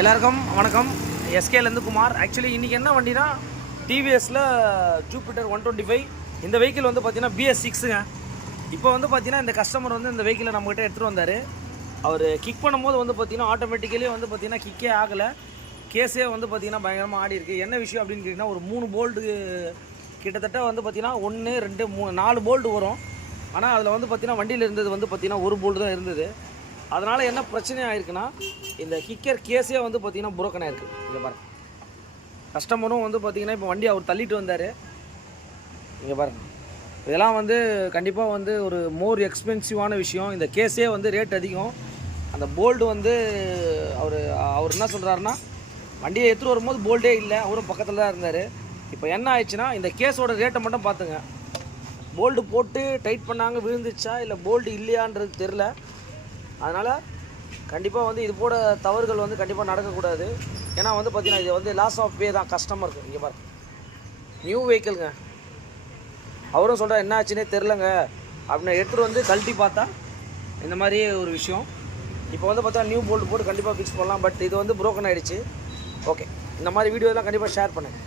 எல்லாருக்கும் வணக்கம். எஸ்கேலேருந்து குமார். ஆக்சுவலி இன்றைக்கி என்ன வண்டினா டிவிஎஸில் ஜூபிட்டர் 125. இந்த வெஹிக்கிள் வந்து பார்த்தீங்கன்னா BS6ங்க. இப்போ வந்து பார்த்தீங்கன்னா இந்த கஸ்டமர் வந்து இந்த வெஹிக்கிளை நம்மகிட்ட எடுத்துகிட்டு வந்தார். அவர் கிக் பண்ணும்போது வந்து பார்த்தீங்கன்னா ஆட்டோமேட்டிக்கலி வந்து பார்த்தீங்கன்னா கிக்கே ஆகலை, கேஸே வந்து பார்த்தீங்கன்னா பயங்கரமாக ஆடி இருக்குது. என்ன விஷயம் அப்படின்னு கேட்டிங்கன்னா, ஒரு 3 போல்ட்டு கிட்டத்தட்ட வந்து பார்த்தீங்கன்னா 1 2 3 4 போல்ட்டு வரும். ஆனால் அதில் வந்து பார்த்தீங்கன்னா வண்டியில் இருந்தது வந்து பார்த்தீங்கன்னா ஒரு போல்ட்டு தான் இருந்தது. அதனால் என்ன பிரச்சனை ஆகிருக்குன்னா, இந்த கிக்கர் கேஸே வந்து பார்த்திங்கன்னா புரோக்கன் ஆகிருக்கு. இங்கே பாருங்கள், கஸ்டமரும் வந்து பார்த்திங்கன்னா இப்போ வண்டி அவர் தள்ளிட்டு வந்தார். இங்கே பாருங்கள், இதெல்லாம் வந்து கண்டிப்பாக வந்து ஒரு மோர் எக்ஸ்பென்சிவான விஷயம். இந்த கேஸே வந்து ரேட் அதிகம். அந்த போல்டு வந்து அவர் என்ன சொல்கிறாருன்னா, வண்டியை எடுத்துகிட்டு வரும்போது போல்டே இல்லை, அவரும் பக்கத்தில் தான் இருந்தார். இப்போ என்ன ஆயிடுச்சுன்னா, இந்த கேஸோட ரேட்டை மட்டும் பார்த்துங்க. போல்டு போட்டு டைட் பண்ணாங்க, விழுந்துச்சா இல்லை போல்டு இல்லையான்றது தெரில. அதனால் கண்டிப்பாக வந்து இது போட தவறுகள் வந்து கண்டிப்பாக நடக்கக்கூடாது. ஏன்னா வந்து பார்த்திங்கன்னா இது வந்து லாஸ் ஆஃப் பே தான் கஸ்டமருக்கு. இங்கே பாருங்க, நியூ வெஹிக்கிள்ங்க. அவரும் சொல்கிறார் என்ன ஆச்சுன்னே தெரிலங்க அப்படின்னு. எடுத்துகிட்டு வந்து கழட்டி பார்த்தா இந்த மாதிரி ஒரு விஷயம். இப்போ வந்து பார்த்தா நியூ போல்டு போட்டு கண்டிப்பாக ஃபிக்ஸ் பண்ணலாம். பட் இது வந்து புரோக்கன் ஆகிடுச்சு. ஓகே, இந்த மாதிரி வீடியோலாம் கண்டிப்பாக ஷேர் பண்ணுங்கள்.